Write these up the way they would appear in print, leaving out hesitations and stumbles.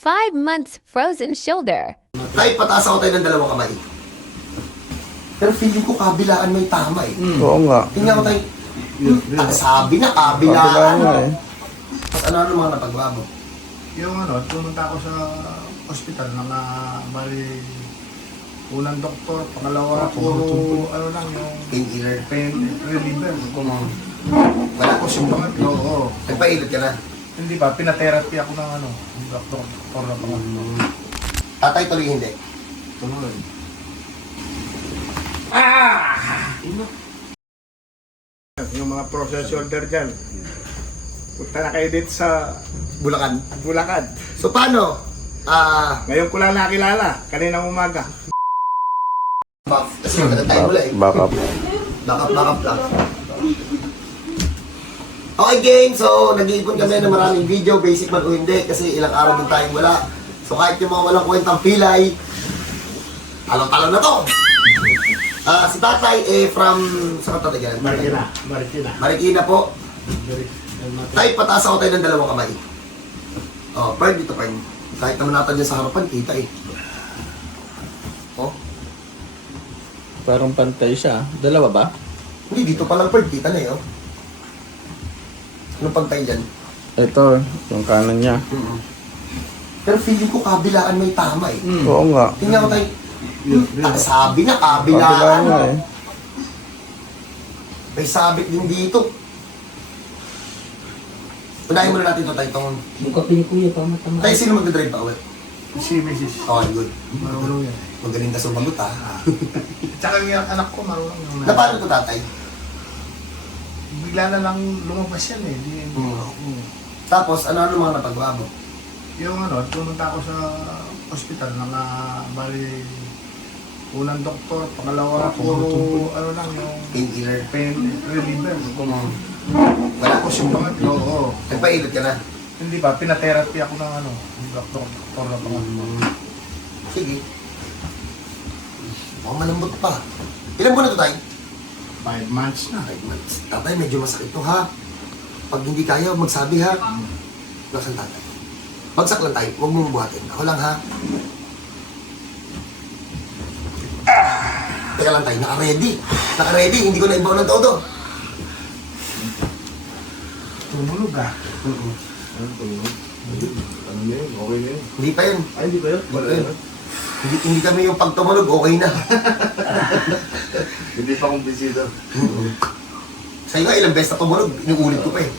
5 months frozen shoulder. Tay, pataas ako tayo ng dalawang kamay. Pero feeling ko kabilaan may tama eh. Oo nga. Tingnan ko tayo. Sabi na Kabilaan kabilaan. nga eh. Tapos ano mga napagawa mo? Yung ano, pumunta ako sa ospital na bali unang doktor, pangalawa puro ano lang yung Painkiller. pain reliever. Wala ko Yung pangatlo, oo. Nagpailot ka na. Hindi pa, pinatherapy ako ng ano, yung doktor na pangatlo. Tatay tuloy hindi. Tuloy. Yung mga process shoulder dyan, punta na kayo dito sa Bulacan. Bulacan. So paano? Ngayon ko lang nakilala, kaninang umaga. Kasi maganda tayo mula eh. Backup. Backup lang. Okay gang, so nag-iipon kami ng maraming video, basic man o hindi, kasi ilang araw din tayong wala. So kahit yung mga walang kwentang pilay, talon-talon na to! Si tatay from, saan ka tatay yan? Marikina po. Tay, pataas ako tayo ng dalawang kamay. Oh, Pern, dito Pern. Kahit naman natin dyan sa harapan, kita eh. Oh, Parang pantay siya. Dalawa ba? hindi, dito pa lang Pern, kita na eh. Oh. Anong pantay dyan? Ito, yung kanan niya. Pero feeling ko kabilaan may tama eh. Oo nga. Tingnan ko tayo. Sabi na Kabilaan kabilaan. nga eh. May sabit din dito. Unahin muna natin ito tayo itong... Bukapin ko yung pamatama. Tayo, sino magdadrive pa ulit? Si Mrs. Okay, good. Marunong yan. Magaling ka sumagot ha. Tsaka yung anak ko marunong yung Na paano ito tatay? Bigla na lang lumabas yan eh. Tapos, ano mga napagawa mo? Yung ano, pumunta ako sa ospital na bali unang doktor, pangalawa puro ano lang yung Painkiller. pain reliever. Wala ko Yung pangatlo, oo. Nagpailot ka na. Hindi pa, pinatherapy ako ng ano, yung doktor na pangatlo. Sige. Mukhang malambot pa. Ilan buwan na ito tayo? 5 months na. 5 months. Tatay, medyo masakit to ha. Pag hindi kaya, magsabi ha. Nasaan tatay? Bagsak lang tayo. Huwag mong buhatin. Ako lang ha. Teka lang tayo. Naka-ready. Naka-ready. Hindi ko na ibaw ng todo. Tumulog ah. Hindi pa yun. Ay, hindi ba yun? Hindi pa yun. Hindi kami yung pagtumunog. Okay na. Hindi pa kumbisido. Sa'yo nga, ilang beses na tumunog. Inuulit ko pa eh.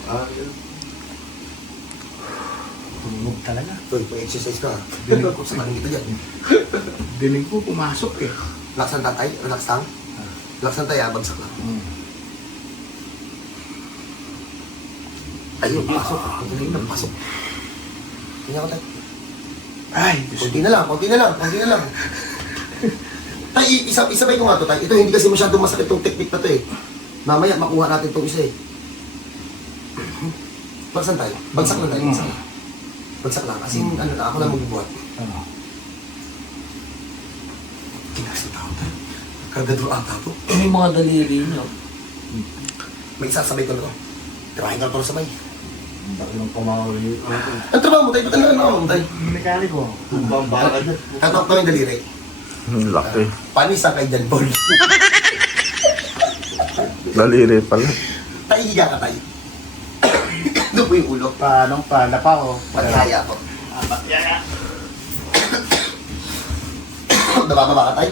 Tumulog talaga. So, ito exercise ka. Dinig ko sa kanin ito dyan. Dinig ko pumasok eh. Relax lang tatay. Relax lang. Relax lang tayo. Bagsak lang. Ayun, pasok. Ang galing na, pasok. Tingnan ko tayo. Ay, Diyos Kunti na lang, kunti na lang, kunti na lang. Tay, isabay ko nga to, tay. Ito hindi kasi masyadong masakit tong technique na to eh. Mamaya, makuha natin tong isa eh. Bagsan tayo. Bagsak lang tayo, bagsak lang. Bagsak lang, kasi ano na, ako lang magbubuhat. Tinas na tao tayo. Kargador ata to. Yung mga daliri niyo. May isasabay ko na to. Tirahin ka na to sabay. Ang pumawali. Ang trabaho mo tayo, ba't ang trabaho mo tayo? Mekaniko. Tatok to yung daliri. Laki. Panis ang kay Jan Paul. Daliri pala. Tayo, higa ka tayo. Doon po yung ulo. Paano pa? Napa ko. Matihaya ko. Nabababa ka tayo.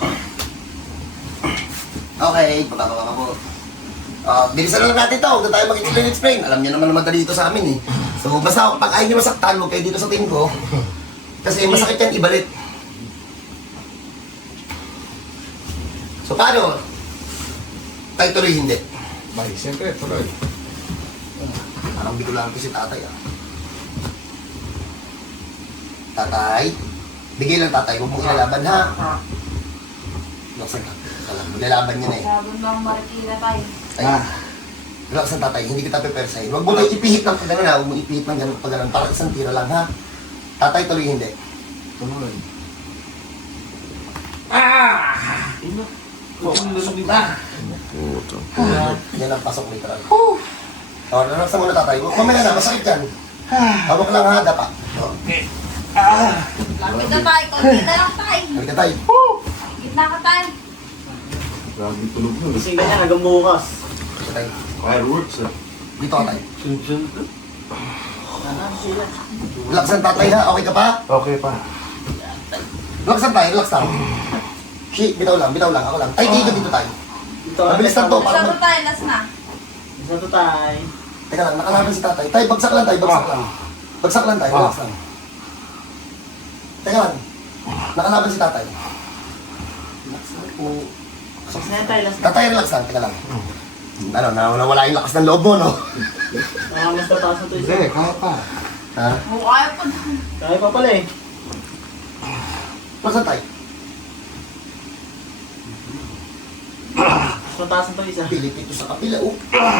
Okay, bababa ka po. Bilisan lang natin ito. Huwag na tayo mag-explain. Alam niyo naman madali ito sa amin eh. So basta pag ayaw niyo masaktan, huwag kayo dito sa tingin ko. Kasi masakit yan ibalit. So paano? Tayo tuloy hindi. Bay, siyempre, tuloy. Parang bigulaan ko si tatay ah. Tatay, bigay lang tatay, huwag mong ilalaban ha. Laksan ka. Ilalaban niya na eh. Sabon bang Marikina tayo? Ay, relax ang tatay, hindi kita pepersahin. Huwag mo tayo ipihit ng gano'n ha, huwag mo ipihit ng gano'n pag gano'n. Parang isang tira lang ha. Tatay, tuloy hindi. Tuloy. Pasok na. Puto. Yan ang pasok literal. Relax mo na tatay. Mamaya na, masakit yan. Hawak lang ha, dapa. Lapit na tayo, konti na lang tayo. Halika tayo. Gitna ka tayo. Kasi ganyan hanggang bukas. Halika tayo. Fireworks ah. Dito ka tayo. Relax ang tatay ha, okay ka pa? Okay pa. Relax lang tayo, relax lang. Shit, bitaw lang, ako lang. Tay, dito tayo. Ito, Mabilis lang to, Last parang na tayo, last na. Isa to tayo. Teka lang, nakalaban si tatay. Tay, bagsak lang tayo, bagsak lang. Bagsak lang tayo, relax lang. Teka lang, nakalaban si tatay. Relax lang po. Last na yan tayo, last na. Tatay, relax lang, teka lang. Ano, nawala yung lakas ng loob mo, no? Mas tataas na to isa. Hindi, kaya pa. Ha? Oo, kaya pa. Kaya pa pala eh. Bagsak tayo. Mas tataas na to isa. Pilipit ko sa kapila, oh.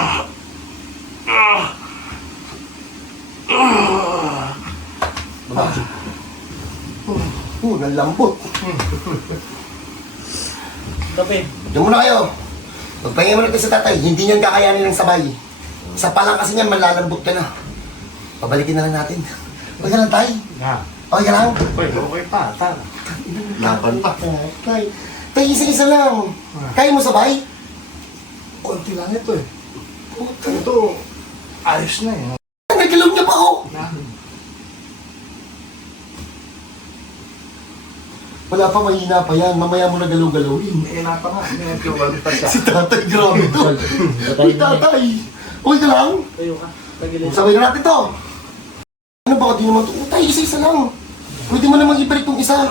Baba. Nalambot. Kape. Diyan muna kayo. Magpahinga mo natin sa tatay. Hindi niyan kakayanin ng sabay. Isa pa lang kasi niyan, malalambot ka na. Pabalikin na lang natin. Okay ka lang, tay? Na. Okay ka lang? Okay pa. Tara. Laban pa. Tay, tay, isa-isa lang. Kaya mo sabay? Konti lang ito eh. Ito, ayos na eh. Nagalaw niya pa, oh. Wala pa, mahina pa yan. Mamaya mo na galaw-galawin. Ina pa nga, minatuwal pa siya. Si tatay, grabe to. Uy, tatay. Okay ka lang? Tayo ka. Tagilid. Sabay na natin to. Ano ba, di naman to? Tay, isa-isa lang. Pwede mo namang ibalik tong isa.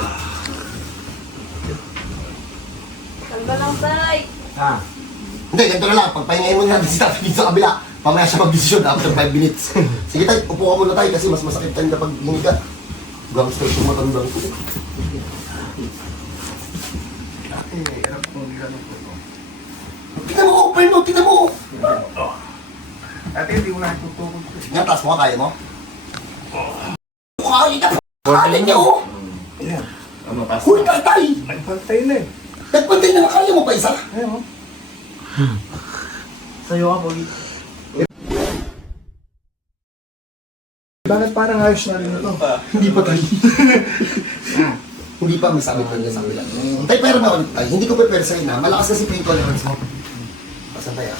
Tanggal lang tayo. Ha? Hindi, ganito na lang. Pagpahingayin mo natin si tatay dito sa kabila. Pamaya siya mag-desisyon after 5 minutes. Sige tayo, upo ka muna tayo kasi mas masakit tayo kapag hiniga. Gangster yung matandang ko. Tingnan mo, open mo, tingnan mo. Ate, hindi mo na tutukod ko. Nga, taas mo ka, kaya mo? Kaya ka, p***alin niyo. Ayan. Ano pa? Huy, tatay. Ay, pantay na eh. Nagpantay na nga, kaya mo pa isa. Ayan oh. Sa'yo ka, Pogi. Bakit parang ayos na rin ito? Hindi pa tayo. Hindi pa, may sabit lang dyan sa kabila. Tay, pero na ulit tayo. Hindi ko prepare sa'yo na. Malakas kasi pain tolerance mo. Pasan tayo.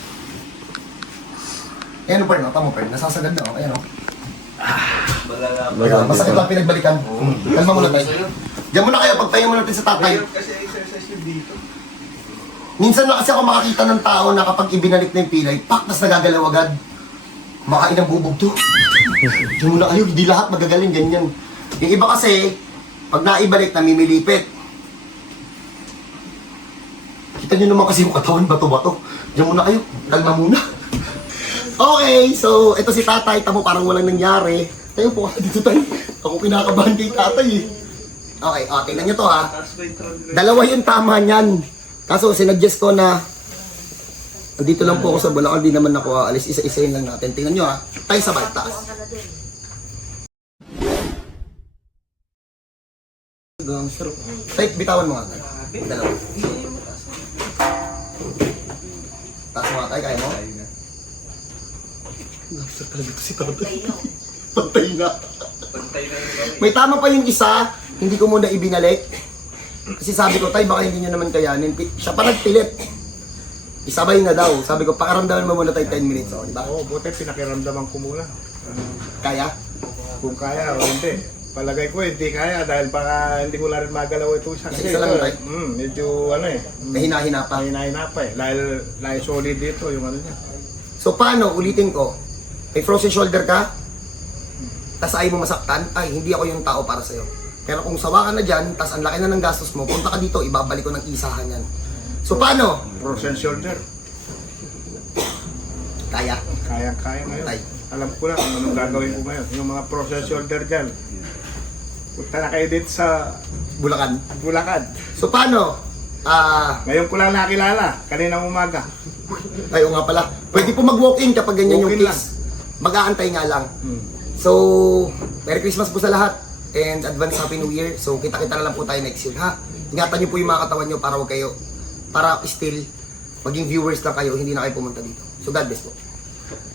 Ayan o, Pern, tama Pern. Nasasagad na o. Ayan o. Ayan, masakit lang pinagbalikan. Kalma muna tayo. Diyan muna kayo, pagpahinga muna natin sa tatay. Kasi exercise yun dito. Minsan na kasi ako makakita ng tao na kapag ibinalik na yung pilay, pak, tas nagagalaw agad. Makain ang bubog to. Diyan muna kayo, hindi lahat magagaling ganyan. Yung iba kasi, pag naibalik, namimilipit. Kita nyo naman kasi yung katawan, bato-bato. Diyan muna kayo, kalma muna. Okay, so ito si tatay, tamo parang walang nangyari. Tayo po, dito tayo. Ako kinakabahan kay tatay eh. Okay, tingnan nyo to ha. Dalawa yung tama niyan. Kaso sinuggest ko na dito lang po ako sa Bulacan, di naman ako aalis. Isa-isayin lang natin. Tingnan nyo ha. Tayo sabay, taas. Gangster. Tay, bitawan mo nga tayo. Dalawa. Taas mo nga tayo, kaya mo? Gangster talaga ito si tatay. Pantay na. May tama pa yung isa, hindi ko muna ibinalik. Kasi sabi ko, tay, baka hindi nyo naman kayanin. Siya pa nagpilit. Isabay na daw. Sabi ko, pakaramdaman mo muna tayo 10 minutes. O, diba? Oo, buti pinakiramdaman ko muna. Kaya? Kung kaya o hindi. Palagay ko hindi kaya dahil baka hindi ko na rin magalaw ito siya. Isa lang, right? Medyo ano eh. Kahina-hina pa. Hinahinap pa eh. Dahil solid dito yung ano niya. So, paano? Ulitin ko. May frozen shoulder ka? Tas ayaw mo masaktan? Ay, hindi ako yung tao para sa'yo. Pero kung sawa ka na dyan, tas ang laki na ng gastos mo, punta ka dito, ibabalik ko ng isahan yan. So, paano? Frozen shoulder. Kaya. Kaya ngayon. Tay. Alam ko na kung anong gagawin ko ngayon. Yung mga frozen shoulder dyan. Punta na kayo dito sa Bulacan. Bulacan. So, paano? Ngayon ko lang nakilala. Kaninang umaga. Ayaw nga pala. Pwede po mag-walk-in kapag ganyan yung Walk-in case. Mag-aantay nga lang. Hmm. So, Merry Christmas po sa lahat. And advance Happy New Year. So, kita-kita na lang po tayo next year, ha? Ingatan niyo po yung mga katawan niyo para wag kayo, para still, maging viewers lang kayo, hindi na kayo pumunta dito. So, God bless po.